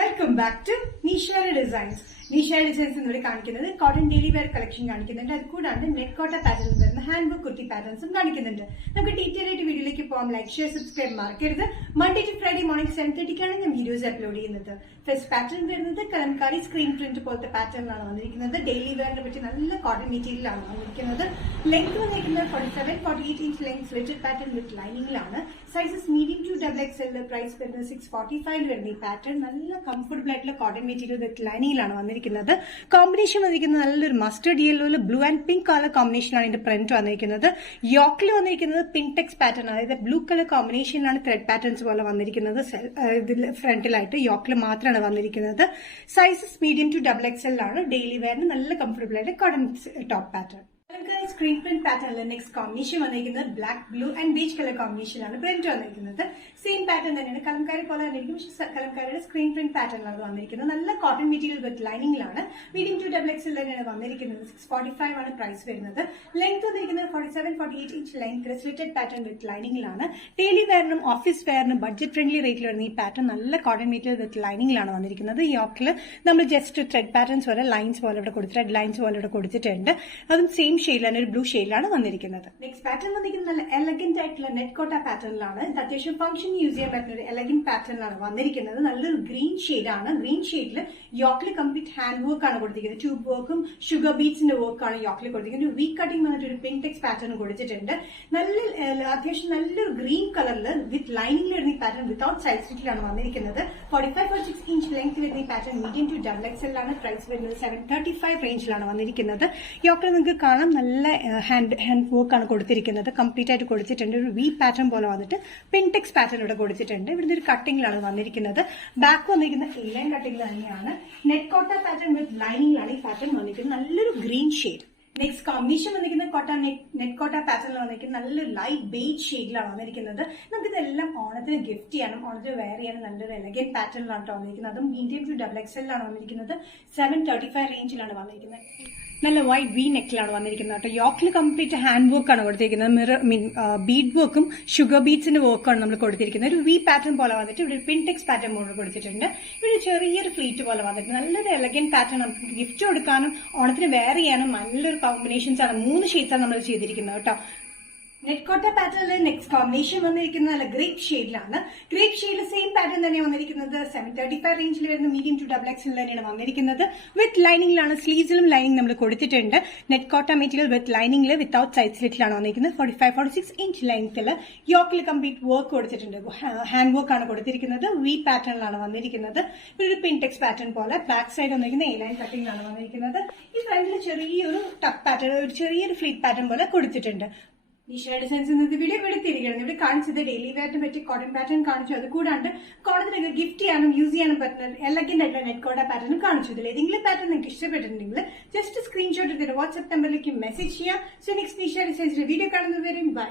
Welcome back to നിഷയുടെ designs. നിഷയുടെ designs എന്നിവിടെ കാണിക്കുന്നത് കോട്ടൺ ഡെയിലി വെയർ കളക്ഷൻ കാണിക്കുന്നുണ്ട്. അത് കൂടാണ്ട് നെറ്റ് കോട്ട പാറ്റേൺ വരുന്ന ഹാൻഡ് ബുക്ക് കുർത്തി പാറ്റേൺസും കാണിക്കുന്നുണ്ട്. നമുക്ക് ഡീറ്റെയിൽ ആയിട്ട് വീഡിയോയിലേക്ക് പോകാം. ലൈക്ക്, ഷെയർ, സബ്സ്ക്രൈബ് മറക്കരുത്. മൺഡേ ടു ഫ്രൈഡേ മോർണിംഗ് 7:30 ഞാൻ വീഡിയോസ് അപ്ലോഡ് ചെയ്യുന്നത്. ഫസ്റ്റ് പാറ്റേൺ വരുന്നത് കലംകാരി സ്ക്രീൻ പ്രിന്റ് പോലത്തെ പാറ്റേണിലാണ് വന്നിരിക്കുന്നത്. ഡെയിലി വെയറിനെ പറ്റി നല്ല കോട്ടൺ മെറ്റീരിയലാണ് വന്നിരിക്കുന്നത്. ലെങ്ത് വന്നിരിക്കുന്നത് 47-48 inch length slitted pattern with ലൈനിങ്ങിലാണ്. Sizes medium to XXL. Price വരുന്നത് 645 വരുന്ന ഈ പാറ്റേൺ നല്ല കംഫർട്ടബിൾ ആയിട്ടുള്ള കോട്ടൺ മെറ്റീരിയൽ വിത്ത് ലൈനിങ്ങിലാണ് വന്നിരിക്കുന്നത്. കോമ്പിനേഷൻ വന്നിരിക്കുന്നത് നല്ലൊരു മസ്റ്റർഡ് യെല്ലോയിൽ ബ്ലൂ ആൻഡ് പിങ്ക് കളർ കോമ്പിനേഷനാണ് ഇതിന്റെ പ്രിന്റ് വന്നിരിക്കുന്നത്. യോക്കിൽ വന്നിരിക്കുന്നത് പിൻടെക്സ് പാറ്റേൺ, അതായത് ബ്ലൂ കളർ കോമ്പിനേഷനിലാണ് ത്രെഡ് പാറ്റേൺസ് പോലെ വന്നിരിക്കുന്നത്. ഇതിൽ ഫ്രണ്ടിലായിട്ട് യോക്കിൽ മാത്രമാണ് വന്നിരിക്കുന്നത്. സൈസസ് മീഡിയം ടു XXL ആണ്. ഡെയിലി വെയറിന് നല്ല കംഫർട്ടബിൾ ആയിട്ട് cotton top pattern. Screen print പാറ്റേണിലെ നെക്സ്റ്റ് കോമ്പിനേഷൻ വന്നിരിക്കുന്നത് black, blue and beach colour കോമ്പിനേഷനാണ് പ്രിന്റ് വന്നിരിക്കുന്നത്. സെയിം പാറ്റേൺ തന്നെയാണ്, കലംകാരി പോലെ തന്നെയായിരിക്കും, പക്ഷേ കലംകാരിയുടെ സ്ക്രീൻ പ്രിന്റ് പാറ്റേണിലാണ് വന്നിരിക്കുന്നത്. നല്ല കോട്ടൺ മെറ്റീരിയൽ വിത്ത് ലൈനിങ്ങിലാണ്. മീഡിയം ടു XXL തന്നെയാണ് വന്നിരിക്കുന്നത്. 645 ആണ് പ്രൈസ് വരുന്നത്. ലെങ്ത് വന്നിരിക്കുന്നത് 47-48 inch length slitted pattern with ലൈനിങ്ങിലാണ്. ഡെയിലി വെയറിനും ഓഫീസ് വെയറിനും ബഡ്ജറ്റ് ഫ്രണ്ട്ലി റേറ്റിൽ വരുന്ന ഈ പാറ്റേൺ നല്ല കോട്ടൺ മെറ്റീരിയൽ വിത്ത് ലൈനിങ്ങിലാണ് വന്നിരിക്കുന്നത്. യോക്കിൽ നമ്മൾ ജസ്റ്റ് ത്രെഡ് പാറ്റേൺസ് പോലെ ലൈൻസ് പോലെ ഇവിടെ ത്രെഡ് ലൈൻസ് പോലെ ഇവിടെ കൊടുത്തിട്ടുണ്ട്. അതും സെയിം ഷെയ്ഡിലാണ്, ഒരു ബ്ലൂ ഷെയ്ഡിലാണ് വന്നിരിക്കുന്നത്. നെക്സ്റ്റ് പാറ്റേൺ വന്നിരിക്കുന്നത് നല്ല എലഗന്റ് ആയിട്ടുള്ള നെറ്റ് കോട്ട പാറ്റേണിലാണ്. ഇത് അത്യാവശ്യം ഫംഗ്ഷൻ യൂസ് ചെയ്യാൻ പറ്റുന്ന ഒരു എലഗന്റ് പാറ്റേണിലാണ് വന്നിരിക്കുന്നത്. നല്ലൊരു ഗ്രീൻ ഷെയ്ഡാണ്. ഗ്രീൻ ഷെയ്ഡിൽ യോക്കിൽ കംപ്ലീറ്റ് ഹാൻഡ് വർക്ക് ആണ് കൊടുത്തിരിക്കുന്നത്. ട്യൂബ് വർക്കും ഷുഗർ ബീറ്റ്സിന്റെ വർക്കാണ് യോക്കിൽ കൊടുത്തിരിക്കുന്നത്. ഒരു വീ കട്ടിംഗ് വന്നിട്ട് ഒരു പിൻടെക്സ് പാറ്റേൺ കൊടുത്തിട്ടുണ്ട്. അത്യാവശ്യം നല്ലൊരു ഗ്രീൻ കളറിൽ വിത്ത് ലൈനിംഗ് വരുന്ന ഈ പാറ്റേൺ വിത്തൌട്ട് സൈഡ് സ്റ്റിച്ചിലാണ് വന്നിരിക്കുന്നത്. 45-46 ഇഞ്ച് ലെങ്ത് വരുന്ന ഈ പാറ്റേൺ മീഡിയം ടു XXL ആണ്. പ്രൈസ് വരുന്നത് 735 റേഞ്ചിലാണ് വന്നിരിക്കുന്നത്. യോക്കിൽ നിങ്ങൾക്ക് കാണാം നല്ല ഹാൻഡ് വർക്ക് ആണ് കൊടുത്തിരിക്കുന്നത്. കംപ്ലീറ്റ് ആയിട്ട് കൊടുത്തിട്ടുണ്ട്. ഒരു വി പാറ്റേൺ പോലെ വന്നിട്ട് പിൻടെക്സ് പാറ്റേൺ ഇവിടെ കൊടുത്തിട്ടുണ്ട്. ഇവിടുന്ന് ഒരു കട്ടിങ്ങിലാണ് വന്നിരിക്കുന്നത്. ബാക്ക് വന്നിരിക്കുന്നത് എ-ലൈൻ കട്ടിംഗ് തന്നെയാണ്. നെറ്റ് കോട്ട പാറ്റേൺ വിത്ത് ലൈനിങ്ങിലാണ് ഈ പാറ്റേൺ വന്നിരിക്കുന്നത്. നല്ലൊരു ഗ്രീൻ ഷെയ്ഡ്. നെക്സ്റ്റ് കോമ്പിനേഷൻ വന്നിരിക്കുന്നത് നെറ്റ് കോട്ട പാറ്റേണിൽ വന്നിരിക്കുന്നത് നല്ലൊരു ലൈറ്റ് ബേജ് ഷെയ്ഡിലാണ് വന്നിരിക്കുന്നത്. നമുക്ക് ഇതെല്ലാം ഓണത്തിന് ഗിഫ്റ്റ് ചെയ്യാനും ഓണത്തിന് വെയർ ചെയ്യാനും നല്ലൊരു എലഗന്റ് പാറ്റേണിലാണ് വന്നിരിക്കുന്നത്. അതും മീഡിയം ടു XXL ആണ് വന്നിരിക്കുന്നത്. 735 റേഞ്ചിലാണ് വന്നിരിക്കുന്നത്. നല്ല വൈറ്റ് വി നെക്കിലാണ് വന്നിരിക്കുന്നത് കേട്ടോ. യോക്കിൽ കംപ്ലീറ്റ് ഹാൻഡ് വർക്ക് ആണ് കൊടുത്തിരിക്കുന്നത്. ബീഡ് വർക്കും ഷുഗർ ബീഡ്സിന്റെ വർക്കാണ് നമ്മൾ കൊടുത്തിരിക്കുന്നത്. ഒരു വി പാറ്റേൺ പോലെ വന്നിട്ട് ഇവിടെ ഒരു പിൻടെക്സ് പാറ്റേൺ പോലെ കൊടുത്തിട്ടുണ്ട്. ഇവിടെ ചെറിയൊരു ഫ്ലീറ്റ് പോലെ വന്നിട്ട് നല്ലൊരു എലഗന്റ് പാറ്റേൺ. നമുക്ക് ഗിഫ്റ്റ് കൊടുക്കാനും ഓണത്തിന് വെയർ ചെയ്യാനും നല്ലൊരു കോമ്പിനേഷൻസ് ആണ്. 3 ഷെയ്ഡ്സാണ് നമ്മൾ ചെയ്തിരിക്കുന്നത് കേട്ടോ. നെറ്റ് കോട്ട പാറ്റേണിലെ നെക്സ്റ്റ് കോമ്പിനേഷൻ വന്നിരിക്കുന്നത് നല്ല ഗ്രേപ്പ് ഷെയ്ഡിലാണ്. ഗ്രേപ്പ് ഷെയ്ഡിൽ സെയിം പാറ്റേൺ തന്നെയാണ് വന്നിരിക്കുന്നത്. 735 റേഞ്ചിൽ വരുന്ന മീഡിയം ടു XXL തന്നെയാണ് വന്നിരിക്കുന്നത്. വിത്ത് ലൈനിങ്ങിലാണ്. സ്ലീവ്സിലും ലൈനിങ് നമ്മൾ കൊടുത്തിട്ടുണ്ട്. നെറ്റ് കോട്ട മെറ്റീരിയൽ വിത്ത് ലൈനിങ്ങിൽ വിത്തൌട്ട് സൈഡ് സ്ലിറ്റിലാണ് വന്നിരിക്കുന്നത്. 45-46 ഇഞ്ച് ലെങ്ത്തിൽ യോക്കിൽ കംപ്ലീറ്റ് വർക്ക് കൊടുത്തിട്ടുണ്ട്. ഹാൻഡ് വർക്ക് ആണ് കൊടുത്തിരിക്കുന്നത്. വി പാറ്റേണിലാണ് വന്നിരിക്കുന്നത്. ഒരു പിൻടെക്സ് പാറ്റേൺ പോലെ. ബാക്ക് സൈഡ് വന്നിരിക്കുന്നത് എ-ലൈൻ കട്ടിംഗിലാണ് വന്നിരിക്കുന്നത്. ഈ ഫ്രണ്ടിൽ ചെറിയൊരു ടപ്പ് പാറ്റേൺ, ഒരു ചെറിയൊരു ഫ്ലീറ്റ് പാറ്റേൺ പോലെ കൊടുത്തിട്ടുണ്ട്. നിഷയുടെ ഡിസൈൻസ് ഇന്നത്തെ വീഡിയോ എടുത്തിരിക്കുകയാണ്. ഇവിടെ കാണിച്ചത് ഡെയിലി വെയറിനെ പറ്റി കോട്ടൺ പാറ്റേൺ കാണിച്ചു. അത് കൂടാണ്ട് കോളത്തിനൊക്കെ ഗിഫ്റ്റ് ചെയ്യാനും യൂസ് ചെയ്യാനും പറ്റുന്ന എലഗന്റ് ആയിട്ടുള്ള നെറ്റ് കോട്ട പാറ്റേൺ കാണിച്ചു. ഇതിൽ ഏതെങ്കിലും പാറ്റേൺ നിങ്ങൾക്ക് ഇഷ്ടപ്പെട്ടിട്ടുണ്ടെങ്കിൽ ജസ്റ്റ് സ്ക്രീൻഷോട്ട് എടുത്തിട്ട് വാട്സ്ആപ്പ് നമ്പറിലേക്ക് മെസ്സേജ് ചെയ്യാം. സോ നെക്സ്റ്റ് നിഷ ഡിസൈൻസിന്റെ വീഡിയോ കാണുന്നവരെയും ബൈ.